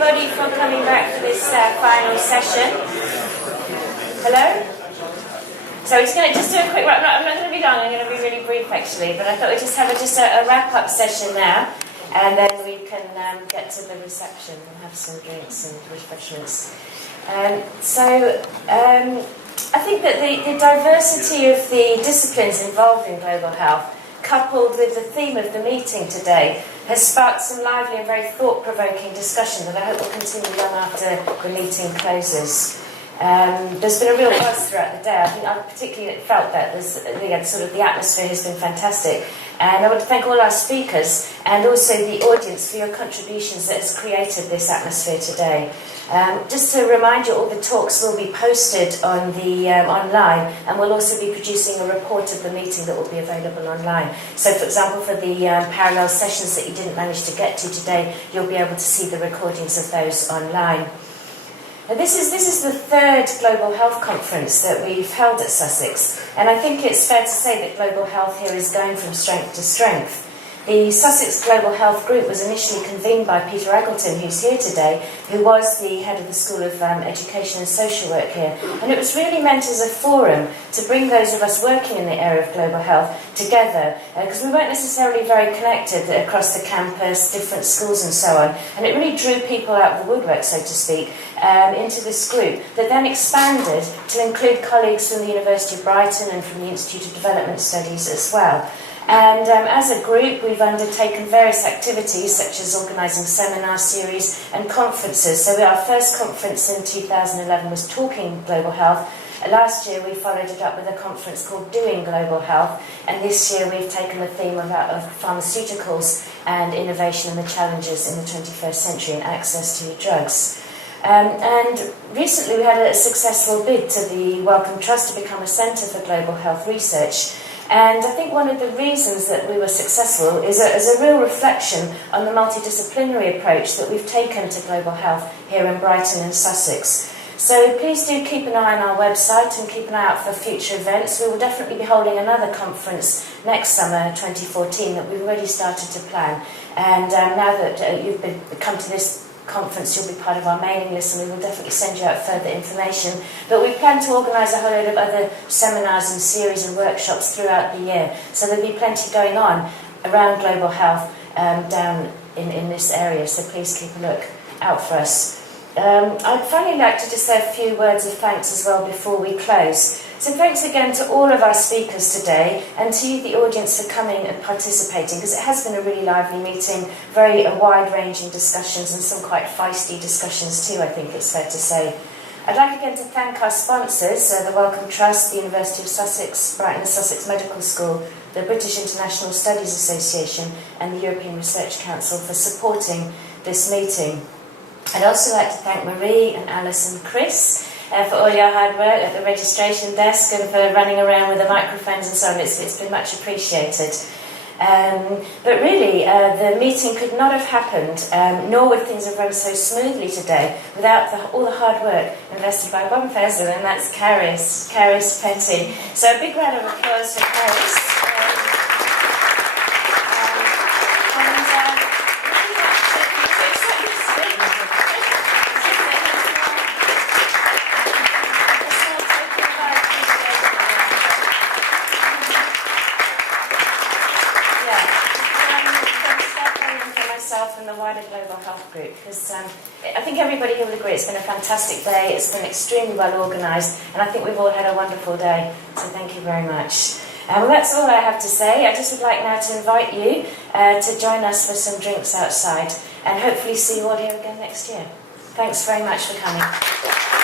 everybody for coming back for this final session. Hello? So we're just going to do a quick wrap. I'm not going to be long, I'm going to be really brief actually, but I thought we'd just have a wrap-up session now, and then we can get to the reception and have some drinks and refreshments. I think that the diversity of the disciplines involved in global health, coupled with the theme of the meeting today, has sparked some lively and very thought-provoking discussion that I hope will continue long after the meeting closes. There's been a real buzz throughout the day. I think I particularly felt that the atmosphere has been fantastic. And I want to thank all our speakers and also the audience for your contributions that has created this atmosphere today. Just to remind you, all the talks will be posted on the online, and we'll also be producing a report of the meeting that will be available online. So, for example, for the parallel sessions that you didn't manage to get to today, you'll be able to see the recordings of those online. Now, this is the third Global Health Conference that we've held at Sussex, and I think it's fair to say that global health here is going from strength to strength. The Sussex Global Health Group was initially convened by Peter Eggleton, who's here today, who was the head of the School of Education and Social Work here. And it was really meant as a forum to bring those of us working in the area of global health together, because we weren't necessarily very connected across the campus, different schools and so on. And it really drew people out of the woodwork, so to speak, into this group that then expanded to include colleagues from the University of Brighton and from the Institute of Development Studies as well. And as a group, we've undertaken various activities, such as organising seminar series and conferences. So our first conference in 2011 was Talking Global Health. Last year, we followed it up with a conference called Doing Global Health. And this year, we've taken the theme of pharmaceuticals and innovation and the challenges in the 21st century and access to drugs. And recently, we had a successful bid to the Wellcome Trust to become a centre for global health research. And I think one of the reasons that we were successful is a real reflection on the multidisciplinary approach that we've taken to global health here in Brighton and Sussex. So please do keep an eye on our website and keep an eye out for future events. We will definitely be holding another conference next summer, 2014, that we've already started to plan. And now that you've come to this conference, you'll be part of our mailing list, and we will definitely send you out further information. But we plan to organise a whole load of other seminars and series and workshops throughout the year, so there'll be plenty going on around global health down in this area, so please keep a look out for us. I'd finally like to just say a few words of thanks as well before we close. So thanks again to all of our speakers today, and to you, the audience, for coming and participating, because it has been a really lively meeting, very wide-ranging discussions and some quite feisty discussions too, I think it's fair to say. I'd like again to thank our sponsors, the Wellcome Trust, the University of Sussex, Brighton and Sussex Medical School, the British International Studies Association and the European Research Council for supporting this meeting. I'd also like to thank Marie and Alice and Chris for all your hard work at the registration desk and for running around with the microphones and so on. It's been much appreciated. But really, the meeting could not have happened, nor would things have run so smoothly today, without all the hard work invested by one person, and that's Caris Petty. So a big round of applause for Caris. Group, because I think everybody here will agree it's been a fantastic day, it's been extremely well organised, and I think we've all had a wonderful day, so thank you very much. Well, that's all I have to say. I just would like now to invite you to join us for some drinks outside, and hopefully see you all here again next year. Thanks very much for coming.